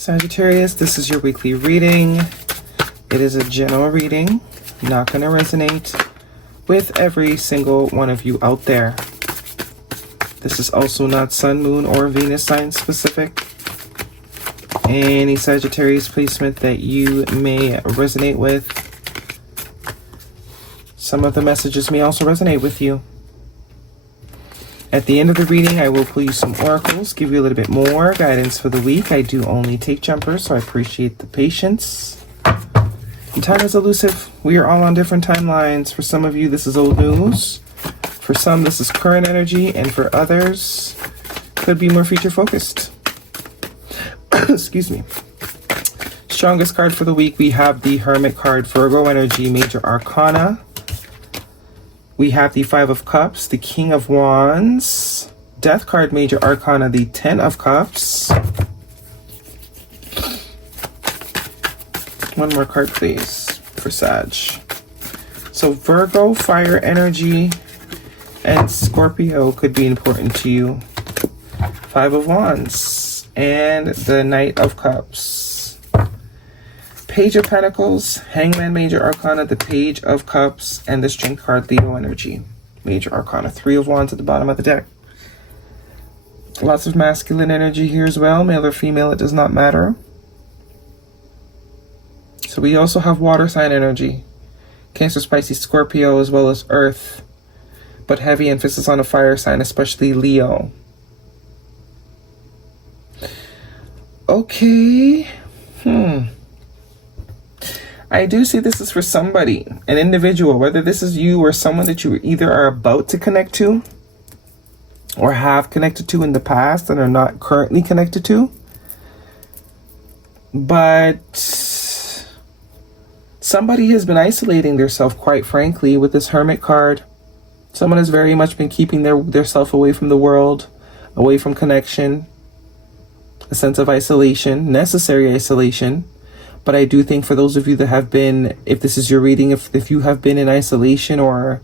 Sagittarius, this is your weekly reading. It is a general reading, not going to resonate with every single one of you out there. This is also not Sun, Moon, or Venus sign specific. Any Sagittarius placement that you may resonate with, some of the messages may also resonate with you. At the end of the reading, I will pull you some oracles, give you a little bit more guidance for the week. I do only take jumpers, so I appreciate the patience. And time is elusive. We are all on different timelines. For some of you, this is old news. For some, this is current energy. And for others, could be more future focused. Excuse me. Strongest card for the week, we have the Hermit card, Virgo energy, major arcana. We have the Five of Cups, the King of Wands, Death card, major arcana, the Ten of Cups. One more card, please, for Sag. So Virgo, fire energy, and Scorpio could be important to you. Five of Wands and the Knight of Cups. Page of Pentacles, Hangman, major arcana, the Page of Cups, and the Strength card, Leo energy, major arcana. Three of Wands at the bottom of the deck. Lots of masculine energy here as well, male or female, it does not matter. So we also have water sign energy, Cancer, Pisces, Scorpio, as well as Earth, but heavy emphasis on a fire sign, especially Leo. Okay. I do see this is for somebody, an individual, whether this is you or someone that you either are about to connect to or have connected to in the past and are not currently connected to. But somebody has been isolating themselves, quite frankly, with this Hermit card. Someone has very much been keeping their self away from the world, away from connection, a sense of isolation, necessary isolation. But I do think for those of you that have been, if this is your reading, if you have been in isolation or,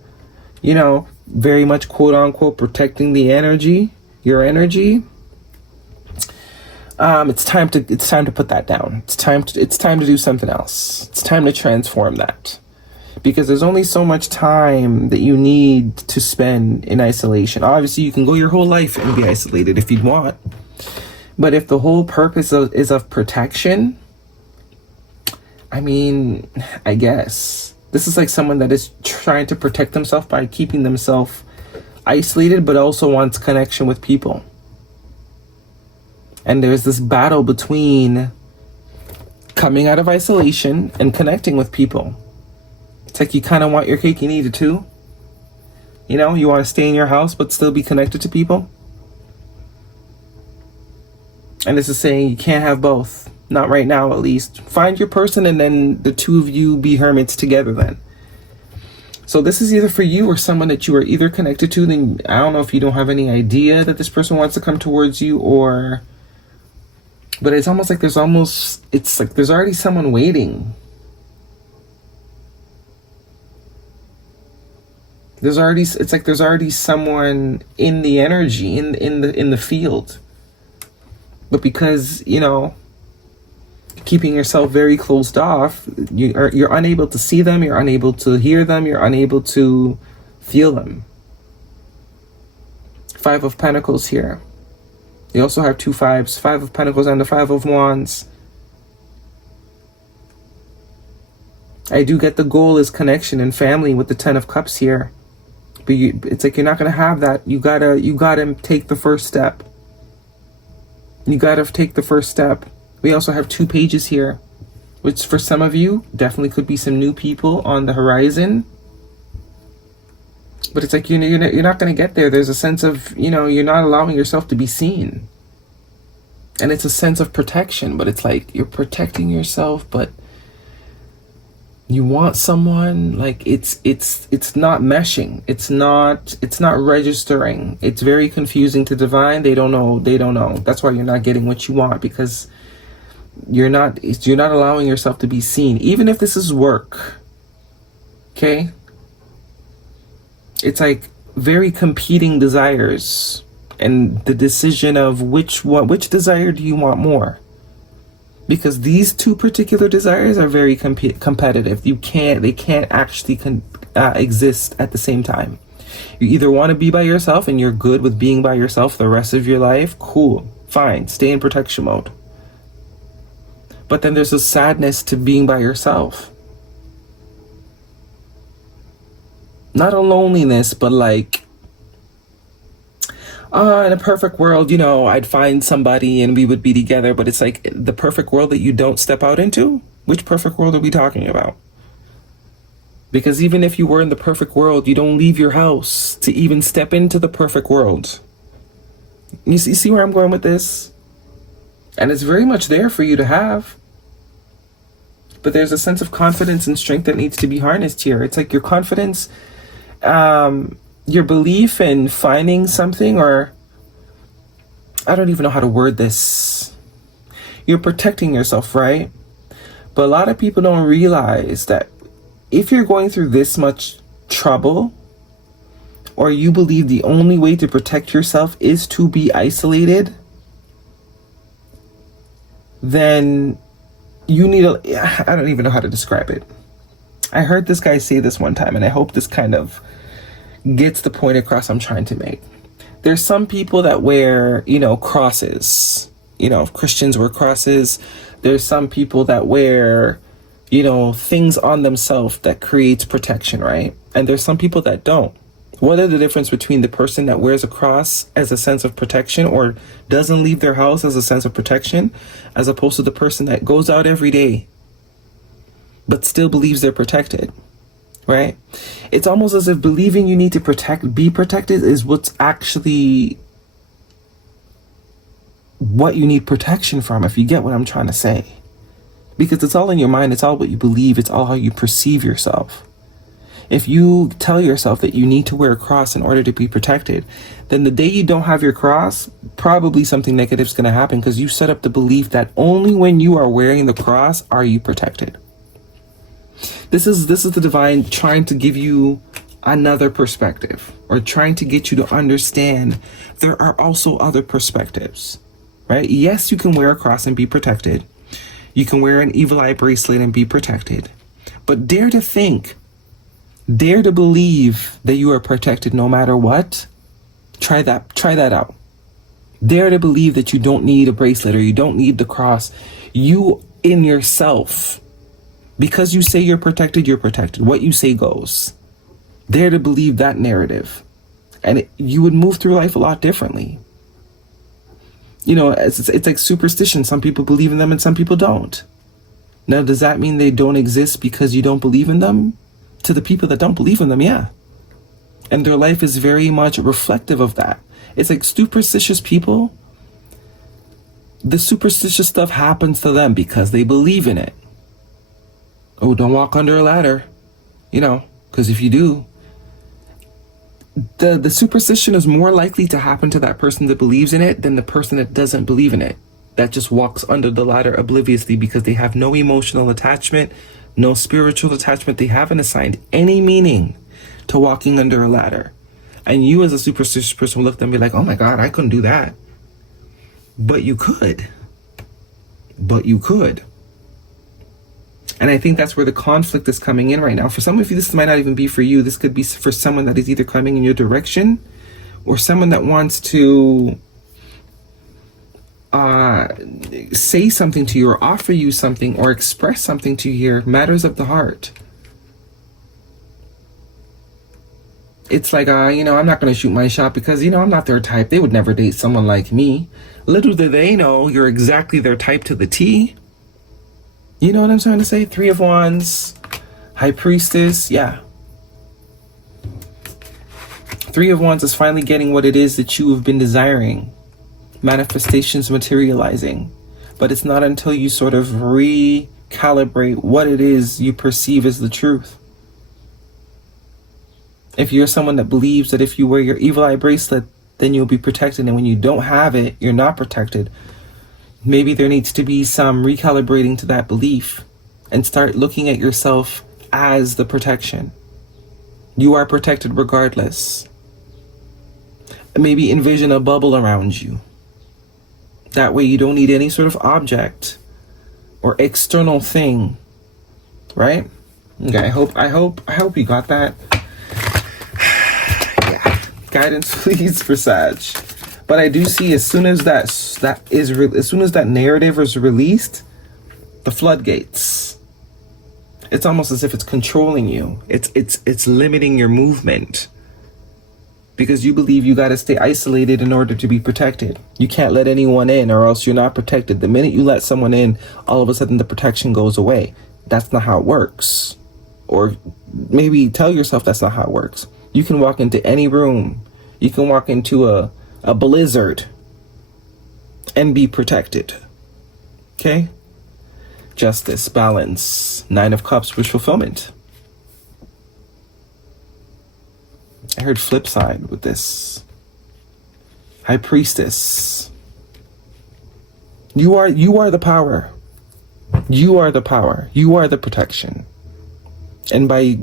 you know, very much quote unquote protecting the energy, your energy, it's time to put that down. It's time to do something else. It's time to transform that, because there's only so much time that you need to spend in isolation. Obviously, you can go your whole life and be isolated if you want, but if the whole purpose is of protection, I mean, I guess this is like someone that is trying to protect themselves by keeping themselves isolated, but also wants connection with people. And there's this battle between coming out of isolation and connecting with people. It's like you kind of want your cake and eat it too. You know, you want to stay in your house, but still be connected to people. And this is saying you can't have both. Not right now, at least. Find your person and then the two of you be hermits together then. So this is either for you or someone that you are either connected to. Then I don't know if you don't have any idea that this person wants to come towards you, or... But it's almost like it's like there's already someone waiting. It's like there's already someone in the energy, in the field. But because, you know, keeping yourself very closed off, you're unable to see them, you're unable to hear them, you're unable to feel them. Five of Pentacles here. You also have two fives, Five of Pentacles and the Five of Wands. I do get the goal is connection and family with the Ten of Cups here. But it's like you're not going to have that. You gotta take the first step. You gotta take the first step. We also have two pages here, which for some of you definitely could be some new people on the horizon. But it's like you're not going to get there. There's a sense of, you know, you're not allowing yourself to be seen. And it's a sense of protection, but it's like you're protecting yourself, but you want someone, like it's not meshing. It's not registering. It's very confusing to divine. They don't know. That's why you're not getting what you want, because you're not allowing yourself to be seen. Even if this is work, okay? It's like very competing desires, and the decision of which desire do you want more? Because these two particular desires are very competitive. They can't actually exist at the same time. You either want to be by yourself and you're good with being by yourself the rest of your life. Cool, fine, stay in protection mode. But then there's a sadness to being by yourself. Not a loneliness, but like, in a perfect world, you know, I'd find somebody and we would be together. But it's like the perfect world that you don't step out into. Which perfect world are we talking about? Because even if you were in the perfect world, you don't leave your house to even step into the perfect world. You see where I'm going with this? And it's very much there for you to have. But there's a sense of confidence and strength that needs to be harnessed here. It's like your confidence, your belief in finding something, or I don't even know how to word this. You're protecting yourself, right? But a lot of people don't realize that if you're going through this much trouble, or you believe the only way to protect yourself is to be isolated, then you need I don't even know how to describe it. I heard this guy say this one time, and I hope this kind of gets the point across I'm trying to make. There's some people that wear, you know, crosses. You know, if Christians wear crosses. There's some people that wear, you know, things on themselves that creates protection, right? And there's some people that don't. What is the difference between the person that wears a cross as a sense of protection or doesn't leave their house as a sense of protection, as opposed to the person that goes out every day but still believes they're protected, right? It's almost as if believing you need to be protected is what's actually what you need protection from, if you get what I'm trying to say. Because it's all in your mind, it's all what you believe, it's all how you perceive yourself. If you tell yourself that you need to wear a cross in order to be protected, then the day you don't have your cross, probably something negative is going to happen, because you set up the belief that only when you are wearing the cross are you protected. This is the divine trying to give you another perspective, or trying to get you to understand there are also other perspectives, right? Yes, you can wear a cross and be protected. You can wear an evil eye bracelet and be protected. But dare to think, dare to believe that you are protected no matter what. Try that out. Dare to believe that you don't need a bracelet or you don't need the cross. You in yourself, because you say you're protected, you're protected. What you say goes. Dare to believe that narrative. And you would move through life a lot differently. You know, it's like superstition. Some people believe in them and some people don't. Now, does that mean they don't exist because you don't believe in them? To the people that don't believe in them, yeah. And their life is very much reflective of that. It's like superstitious people. The superstitious stuff happens to them because they believe in it. Oh, don't walk under a ladder. You know, because if you do, the superstition is more likely to happen to that person that believes in it than the person that doesn't believe in it. That just walks under the ladder obliviously because they have no emotional attachment, no spiritual attachment. They haven't assigned any meaning to walking under a ladder. And you as a superstitious person will look at them and be like, oh my God, I couldn't do that. But you could. And I think that's where the conflict is coming in right now. For some of you, this might not even be for you. This could be for someone that is either coming in your direction or someone that wants to say something to you or offer you something or express something to you here. Matters of the heart. It's like, I'm not going to shoot my shot because, I'm not their type. They would never date someone like me. Little do they know you're exactly their type to the T. You know what I'm trying to say? 3 of Wands, High Priestess, yeah. 3 of Wands is finally getting what it is that you have been desiring. Manifestations materializing. But it's not until you sort of recalibrate what it is you perceive as the truth. If you're someone that believes that if you wear your evil eye bracelet, then you'll be protected, and when you don't have it, you're not protected. Maybe there needs to be some recalibrating to that belief and start looking at yourself as the protection. You are protected regardless. Maybe envision a bubble around you. That way you don't need any sort of object or external thing, right? Okay, I hope you got that. Yeah, guidance, please, for Sag. But I do see as soon as as soon as that narrative is released, the floodgates. It's almost as if it's controlling you. It's limiting your movement. Because you believe you got to stay isolated in order to be protected. You can't let anyone in or else you're not protected. The minute you let someone in, all of a sudden the protection goes away. That's not how it works. Or maybe tell yourself that's not how it works. You can walk into any room. You can walk into a blizzard and be protected. Okay? Justice, balance, 9 of Cups, wish fulfillment. I heard flip side with this. High Priestess. You are the power. You are the power. You are the protection. And by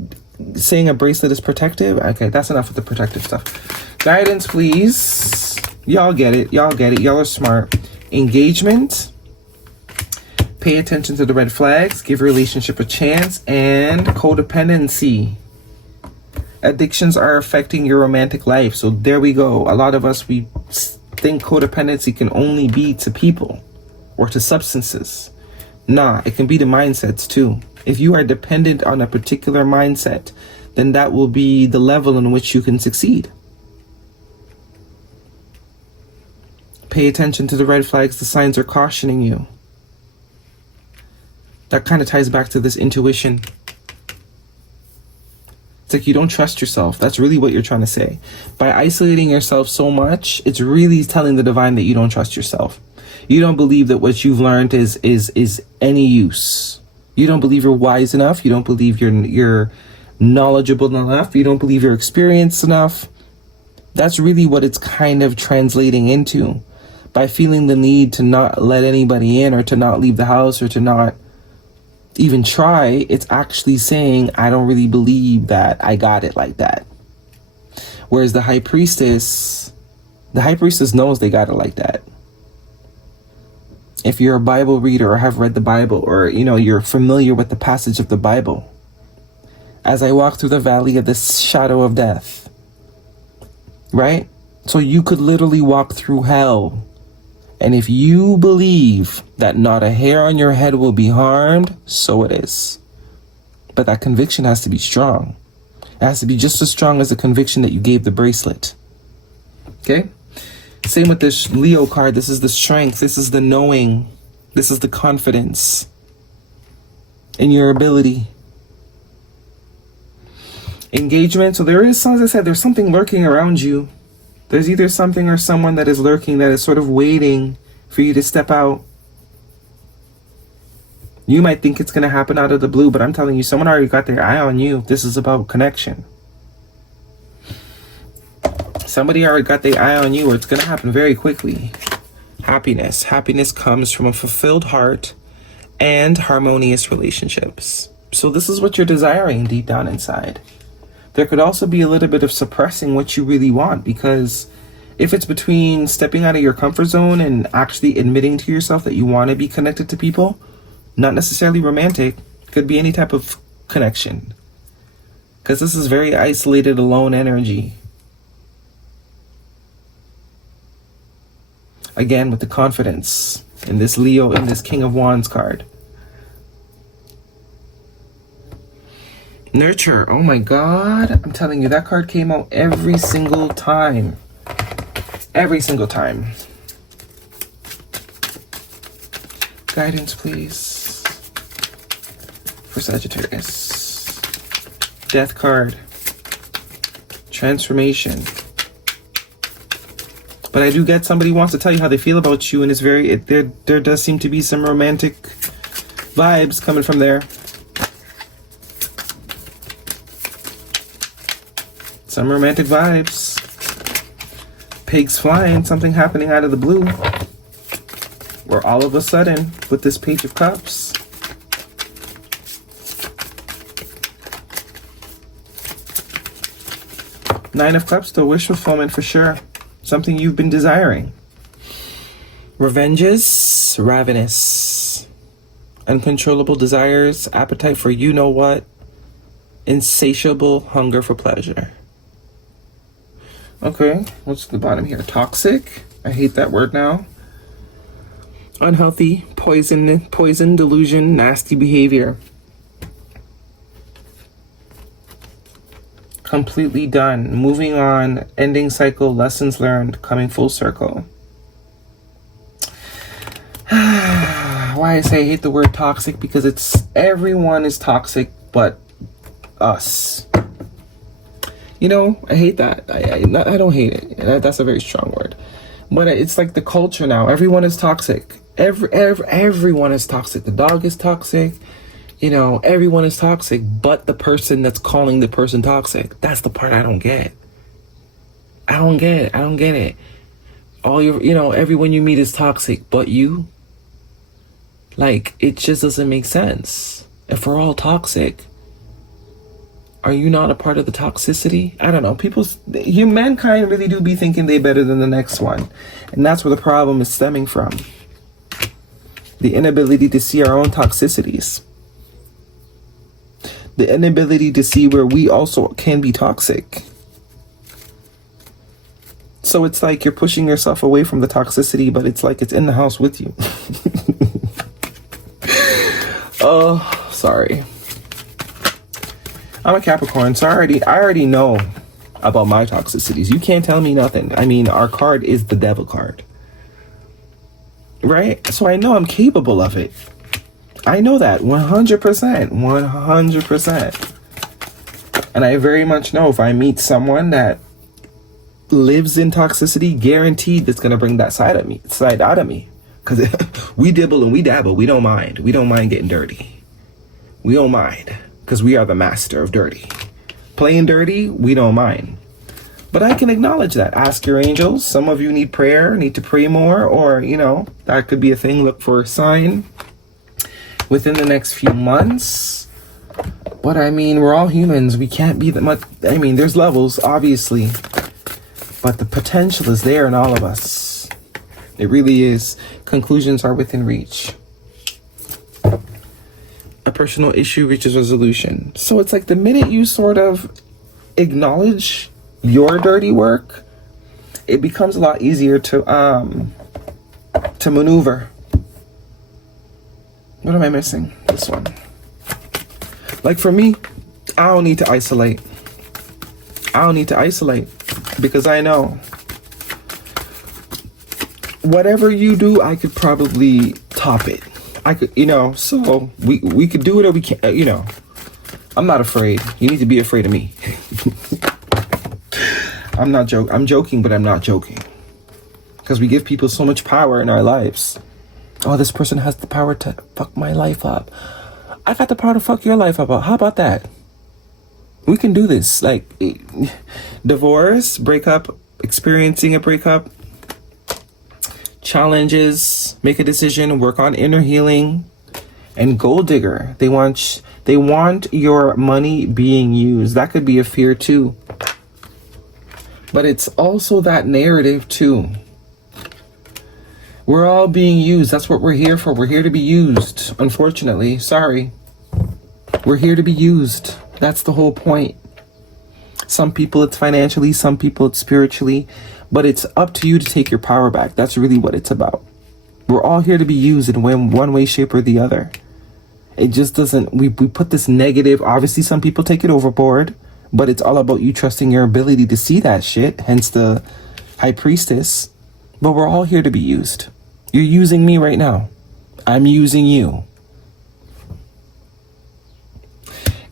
saying a bracelet is protective, okay, that's enough of the protective stuff. Guidance, please. Y'all get it. Y'all get it. Y'all are smart. Engagement. Pay attention to the red flags. Give your relationship a chance. And codependency. Addictions are affecting your romantic life. So there we go. A lot of us, we think codependency can only be to people or to substances. Nah, it can be to mindsets too. If you are dependent on a particular mindset, then that will be the level in which you can succeed. Pay attention to the red flags. The signs are cautioning you. That kind of ties back to this intuition. It's like you don't trust yourself. That's really what you're trying to say. By isolating yourself so much, it's really telling the divine that you don't trust yourself. You don't believe that what you've learned is any use. You don't believe you're wise enough. You don't believe you're knowledgeable enough. You don't believe you're experienced enough. That's really what it's kind of translating into. By feeling the need to not let anybody in or to not leave the house or to not even try, it's actually saying, I don't really believe that I got it like that. Whereas the High Priestess knows they got it like that. If you're a Bible reader or have read the Bible or, you're familiar with the passage of the Bible, as I walk through the valley of the shadow of death, right? So you could literally walk through hell. And if you believe that not a hair on your head will be harmed, so it is. But that conviction has to be strong. It has to be just as strong as the conviction that you gave the bracelet. Okay? Same with this Leo card. This is the strength. This is the knowing. This is the confidence in your ability. Engagement. So there is, as I said, there's something lurking around you. There's either something or someone that is lurking, that is sort of waiting for you to step out. You might think it's going to happen out of the blue, but I'm telling you, someone already got their eye on you. This is about connection. Somebody already got their eye on you, or it's going to happen very quickly. Happiness. Happiness comes from a fulfilled heart and harmonious relationships. So this is what you're desiring deep down inside. There could also be a little bit of suppressing what you really want, because if it's between stepping out of your comfort zone and actually admitting to yourself that you want to be connected to people, not necessarily romantic, could be any type of connection. Because this is very isolated, alone energy. Again, with the confidence in this Leo, in this King of Wands card. Nurture. Oh my God. I'm telling you, that card came out every single time. Every single time. Guidance, please. For Sagittarius. Death card. Transformation. But I do get somebody wants to tell you how they feel about you, and it's very, there does seem to be some romantic vibes coming from there. Some romantic vibes. Pigs flying, something happening out of the blue. Where all of a sudden, with this Page of Cups, Nine of Cups, the wish fulfillment for sure. Something you've been desiring. Revenges, ravenous. uncontrollable desires, appetite for you know what, insatiable hunger for pleasure. Okay, what's the bottom here? Toxic. I hate that word now. Unhealthy, poison, delusion, nasty behavior. Completely done. Moving on. Ending cycle. Lessons learned. Coming full circle. Why I say I hate the word toxic? Because everyone is toxic but us. You know, I hate that. I don't hate it. That's a very strong word. But it's like the culture now. Everyone is toxic. Everyone is toxic. The dog is toxic. You know, everyone is toxic, but the person that's calling the person toxic. That's the part I don't get. I don't get it. Everyone you meet is toxic, but you? Like, it just doesn't make sense. If we're all toxic, are you not a part of the toxicity? I don't know. Mankind really do be thinking they better than the next one. And that's where the problem is stemming from. The inability to see our own toxicities. The inability to see where we also can be toxic. So it's like you're pushing yourself away from the toxicity, but it's like it's in the house with you. Oh, sorry. I'm a Capricorn, so I already know about my toxicities. You can't tell me nothing. I mean, our card is the devil card. Right? So I know I'm capable of it. I know that 100%. 100%. And I very much know if I meet someone that lives in toxicity, guaranteed that's going to bring that side out of me. Because we dibble and we dabble. We don't mind. We don't mind getting dirty. We don't mind. Because we are the master of dirty. Playing dirty, we don't mind. But I can acknowledge that. Ask your angels. Some of you need prayer, need to pray more, or, that could be a thing. Look for a sign within the next few months. But I mean, we're all humans. We can't be that much. I mean, there's levels, obviously. But the potential is there in all of us. It really is. Conclusions are within reach. A personal issue reaches resolution. So it's like the minute you sort of acknowledge your dirty work, it becomes a lot easier to maneuver. What am I missing? This one. Like for me, I don't need to isolate. Because I know whatever you do, I could probably top it. I could, so we could do it or we can't, I'm not afraid. You need to be afraid of me. I'm joking, but I'm not joking. Because we give people so much power in our lives. Oh, this person has the power to fuck my life up. I got the power to fuck your life up. How about that? We can do this. Like, divorce, breakup, experiencing a breakup, challenges, make a decision, work on inner healing, and gold digger. They want your money being used. That could be a fear too. But it's also that narrative too. We're all being used. That's what we're here for. We're here to be used. Unfortunately, sorry. We're here to be used. That's the whole point. Some people it's financially, some people it's spiritually, but it's up to you to take your power back. That's really what it's about. We're all here to be used in one way, shape, or the other. It just doesn't, we put this negative, obviously some people take it overboard, but it's all about you trusting your ability to see that shit, hence the High Priestess. But we're all here to be used. You're using me right now. I'm using you.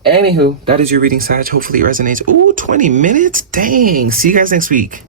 Anywho, that is your reading, Sag. Hopefully it resonates. Ooh, 20 minutes? Dang. See you guys next week.